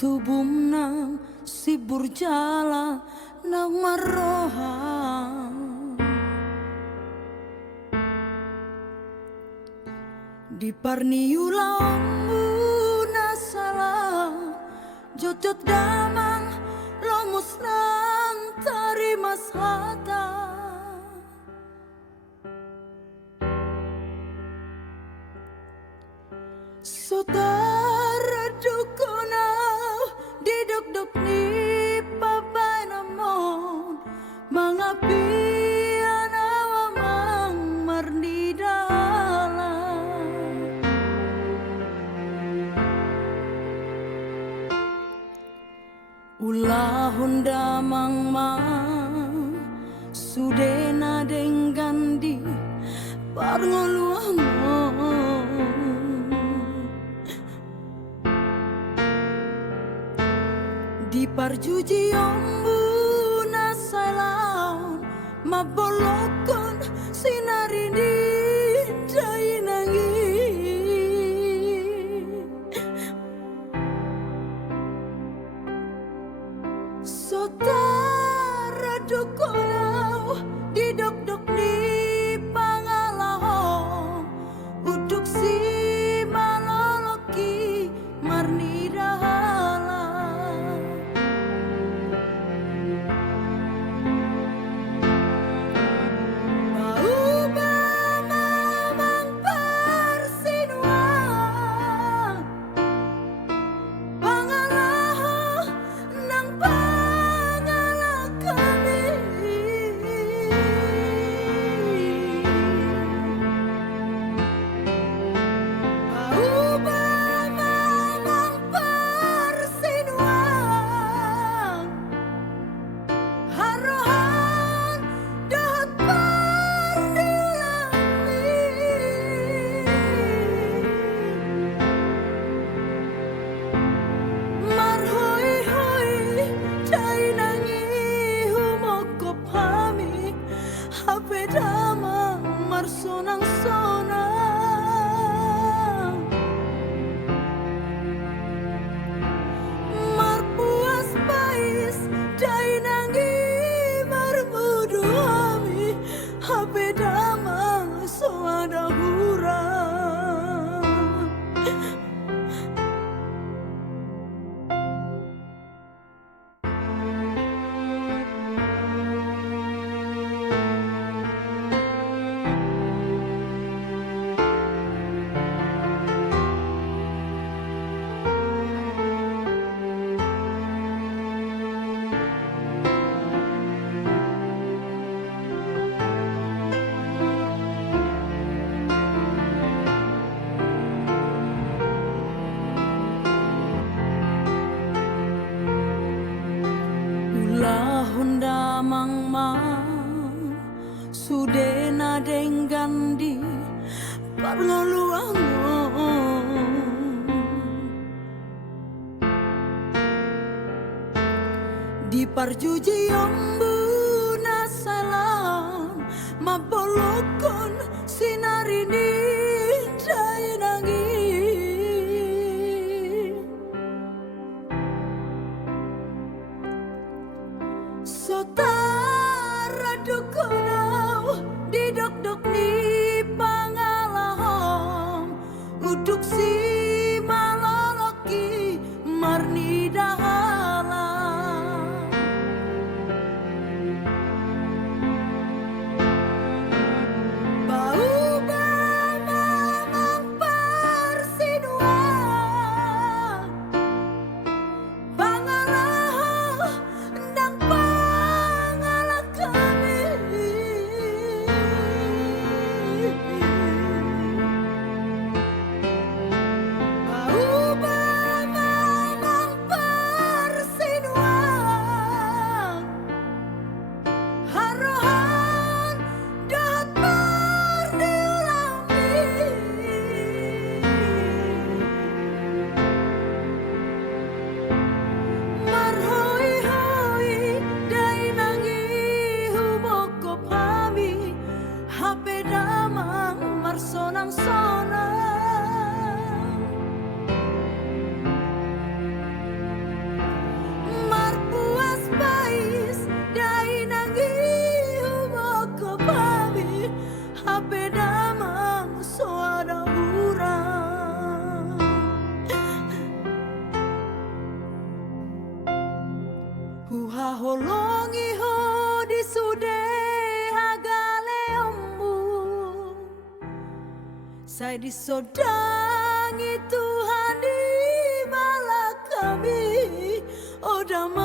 tubumna sibur jala nang marohan di parniulambu nasalah jojot damang lomus nang tarimas hata Sotara dukona di dok ni papai namon mangapi anawa mang marni dala ulah honda mang mang sudena denggandi parngoluang di parjuji ombu nasalaun mabolokon sinarini jai nangi sotara dukonau di dok ni pangalahong uduk si maloloki marni dahala sonang-sonang marpuas pais dai nangi marmudu ami hape damang soada hurang Honda mang mang sudena denggandi parngoluang di parjuji ombu nasalan mabolokon sinarini jai nangi sotara dukonau di dok ni pangalahong uduk si maloloki marni dahala bau mamang parsinua pangalahong nang Haholongi ho di sude hagaleommu. Saya disodangi Tuhan di bala kami. Oh damai